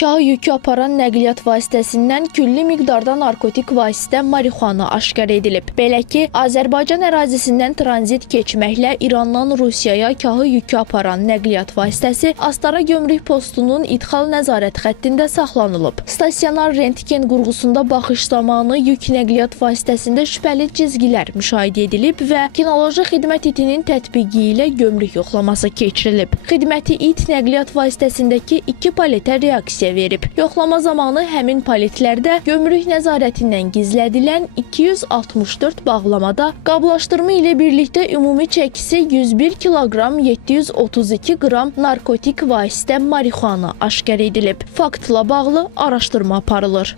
Kağ yükü aparan nəqliyyat vasitəsindən külli miqdarda narkotik vasitə marixuana aşkar edilib. Belə ki, Azərbaycan ərazisindən tranzit keçməklə İrandan Rusiyaya kağ yükü aparan nəqliyyat vasitəsi Astara gömrük postunun idxal nəzarət xəttində saxlanılıb. Stasionar rentgen qurğusunda baxış zamanı yük nəqliyyat vasitəsində şübhəli cizgilər müşahidə edilib və kinoloji xidmət itinin tətbiqi ilə gömrük yoxlaması keçirilib. Xidməti it nəqliyyat vasitəsindəki 2 paletə reaksiya verib. Yoxlama zamanı həmin paletlərdə gömrük nəzarətindən gizlədilən 264 bağlamada qablaşdırma ilə birlikdə ümumi çəkisi 101 kiloqram 732 qram narkotik vasitə marixuana aşkar edilib. Faktla bağlı araşdırma aparılır.